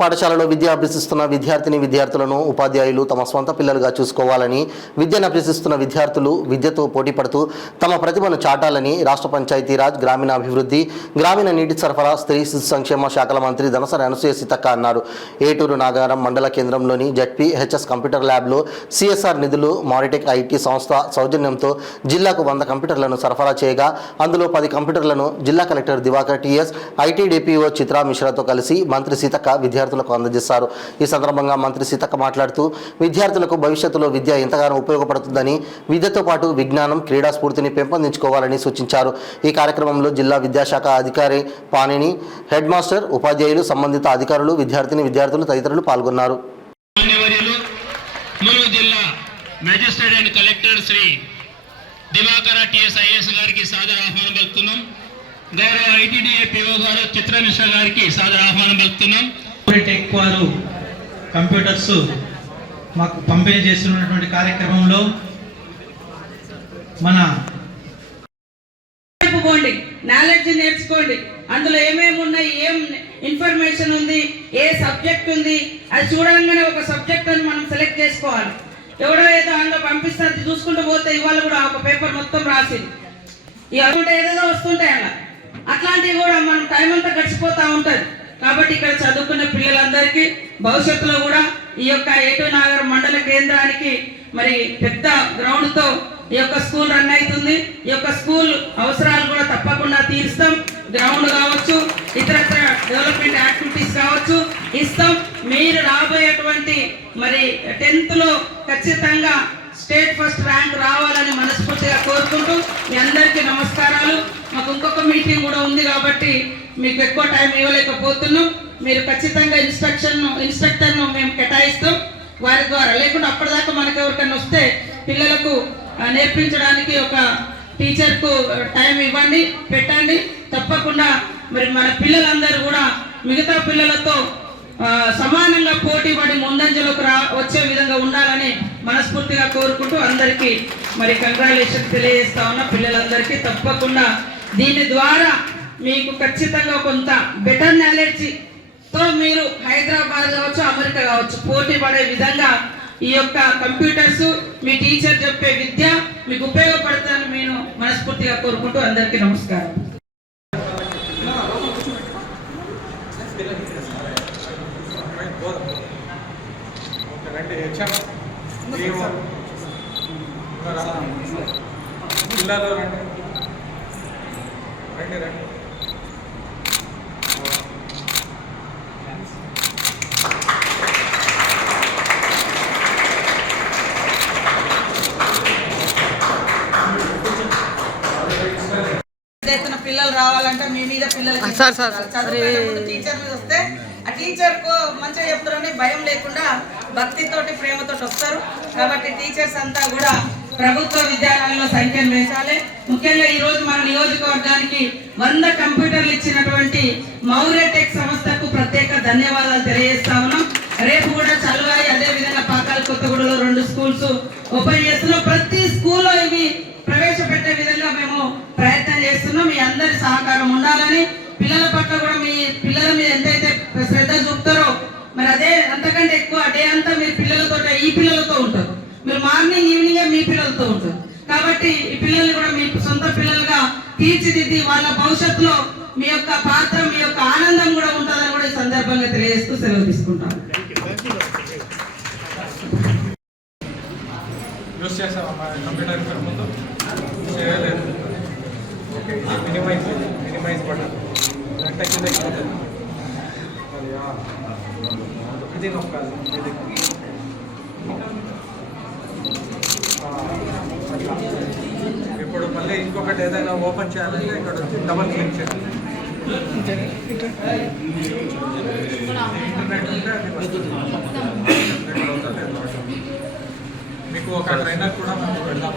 పాఠశాలలో విద్య అభ్యసిస్తున్న విద్యార్థులను ఉపాధ్యాయులు తమ స్వంత పిల్లలుగా చూసుకోవాలని, విద్యను అభ్యసిస్తున్న విద్యార్థులు విద్యతో పోటీపడుతూ తమ ప్రతిభను చాటాలని రాష్ట్ర పంచాయతీరాజ్, గ్రామీణాభివృద్ధి, గ్రామీణ నీటి సరఫరా, స్త్రీ శిశు సంక్షేమ శాఖల మంత్రి దనసరి అనసూయ సీతక్క అన్నారు. ఏటూరు నాగారం మండల కేంద్రంలోని జెడ్పీహెచ్ఎస్ కంప్యూటర్ ల్యాబ్లో సిఎస్ఆర్ నిధులు, మారిటెక్ ఐటీ సంస్థ సౌజన్యంతో జిల్లాకు 100 కంప్యూటర్లను సరఫరా చేయగా అందులో 10 కంప్యూటర్లను జిల్లా collector Divakar TS, IT DPO Chitra మిశ్రాతో కలిసి మంత్రి సీతక్క విద్యార్థులకు అందజేశారు. ఈ సందర్భంగా మంత్రి సీతక్క మాట్లాడుతూ విద్యార్థులకు భవిష్యత్తులో విద్య ఎంతగానో ఉపయోగపడుతుందని, విద్యతో పాటు విజ్ఞానం, క్రీడా స్ఫూర్తిని పెంపొందించుకోవాలని సూచించారు. ఈ కార్యక్రమంలో జిల్లా విద్యాశాఖ అధికారి పాణిని, హెడ్ మాస్టర్, ఉపాధ్యాయులు, సంబంధిత అధికారులు, విద్యార్థులు తదితరులు పాల్గొన్నారు. Magistrate and collector Shri Diwakar TS IAS గారికి సాదర ఆహ్వానం పలుకుతున్నాం. గౌరవ ఐటీడీఏ పిఓ గారు చిత్ర మిశ్రా గారికి సాదర ఆహ్వానం పలుకుతున్నాం. వారు కంప్యూటర్స్ మాకు పంపిణీ చేస్తున్నటువంటి కార్యక్రమంలో మన నాలెడ్జ్ నేర్చుకోండి. అందులో ఏమేమి ఉన్నాయి, ఏం ఇన్ఫర్మేషన్ ఉంది, ఏ సబ్జెక్ట్ ఉంది, అది చూడంగానే ఒక సబ్జెక్ట్ అని మనం సెలెక్ట్ చేసుకోవాలి. ఎవడో ఏదో అందులో పంపిస్తే అది చూసుకుంటూ పోతే ఇవాళ కూడా ఒక పేపర్ మొత్తం రాసింది ఏదో వస్తుంటాయి అలా. అట్లాంటివి కూడా మనం టైం అంతా గడిచిపోతూ ఉంటుంది. కాబట్టి ఇక్కడ చదువుకున్న పిల్లలందరికీ భవిష్యత్తులో కూడా ఈ యొక్క ఏటూరు నాగారం మండల కేంద్రానికి మరి పెద్ద గ్రౌండ్తో ఈ యొక్క స్కూల్ రన్ అవుతుంది. ఈ యొక్క స్కూల్ అవసరాలు కూడా తప్పకుండా తీరుస్తాం. గ్రౌండ్ కావచ్చు, ఇతరత్ర డెవలప్మెంట్ యాక్టివిటీస్ కావచ్చు ఇస్తాం. మీరు రాబోయేటువంటి మరి 10th లో ఖచ్చితంగా స్టేట్ ఫస్ట్ ర్యాంక్ రావాలని మనస్ఫూర్తిగా కోరుకుంటూ మీ అందరికీ నమస్కారాలు. మాకు ఇంకొక మీటింగ్ కూడా ఉంది కాబట్టి మీకు ఎక్కువ టైం ఇవ్వలేకపోతున్నాం. మీరు ఖచ్చితంగా ఇన్స్ట్రక్టర్ను మేము కేటాయిస్తాం వారి ద్వారా. లేకుండా అప్పటిదాకా మనకు ఎవరికైనా వస్తే పిల్లలకు నేర్పించడానికి ఒక టీచర్కు టైం ఇవ్వండి, పెట్టండి. తప్పకుండా మరి మన పిల్లలందరూ కూడా మిగతా పిల్లలతో సమానంగా పోటీ పడి ముందంజలోకి వచ్చే విధంగా ఉండాలని మనస్ఫూర్తిగా కోరుకుంటూ అందరికీ మరి కంగ్రాచులేషన్ తెలియజేస్తా ఉన్నా. పిల్లలందరికీ తప్పకుండా దీని ద్వారా మీకు ఖచ్చితంగా కొంత బెటర్ నాలెడ్జ్తో మీరు హైదరాబాద్ కావచ్చు, అమెరికా కావచ్చు పోటీ పడే విధంగా ఈ యొక్క కంప్యూటర్స్, మీ టీచర్ చెప్పే విద్య మీకు ఉపయోగపడుతుందని నేను మనస్ఫూర్తిగా కోరుకుంటూ అందరికీ నమస్కారం. పిల్లలు రావాలంటే మీ మీద పిల్లలకి టీచర్ మీద వస్తే ఆ టీచర్ కు మంచిగా చెప్తారని భయం లేకుండా భక్తితోటి ప్రేమతోటి వస్తారు. కాబట్టి టీచర్స్ అంతా కూడా ప్రభుత్వ విద్యాలయాల్లో సంఖ్యను పెంచాలి. ముఖ్యంగా ఈ రోజు మన నియోజకవర్గానికి 100 కంప్యూటర్లు ఇచ్చినటువంటి మౌరేటెక్ సంస్థకు ప్రత్యేక ధన్యవాదాలు తెలియజేస్తా ఉన్నాం. రేపు కూడా చలువాయి, అదే విధంగా పాకాల కొత్తగూడలో 2 స్కూల్స్ ఓపెన్ చేస్తున్నాం. ప్రతి స్కూల్లో ఇవి ప్రవేశపెట్టే విధంగా మేము ప్రయత్నం చేస్తున్నాం. మీ అందరి సహకారం ఉండాలని, పిల్లల పట్ల కూడా మీ పిల్లల మీద ఎంతైతే శ్రద్ధ చూపుతారో మరి అదే అంతకంటే ఎక్కువ డే అంతా మీరు పిల్లలతో ఈ పిల్లలతో ఉంటారు. మీరు మార్నింగ్ ఈవినింగ్ మీ పిల్లలతో ఉంటారు. కాబట్టి ఈ పిల్లల్ని కూడా మీ సొంత పిల్లలుగా తీర్చిదిద్ది వాళ్ళ భవిష్యత్తులో మీ యొక్క పాత్ర, మీ యొక్క ఆనందం కూడా ఉంటుందని కూడా ఈ సందర్భంగా తెలియజేస్తూ సెలవు తీసుకుంటాను. ఇప్పుడు మళ్ళీ ఇంకొకటి ఏదైనా ఓపెన్ చేయాలంటే ఇక్కడ వచ్చి డబల్ క్లిక్ చేయాలి. ఇంటర్నెట్ ఉంటే అది మీకు ఒక ట్రైనర్ కూడా మనం పెడదాం.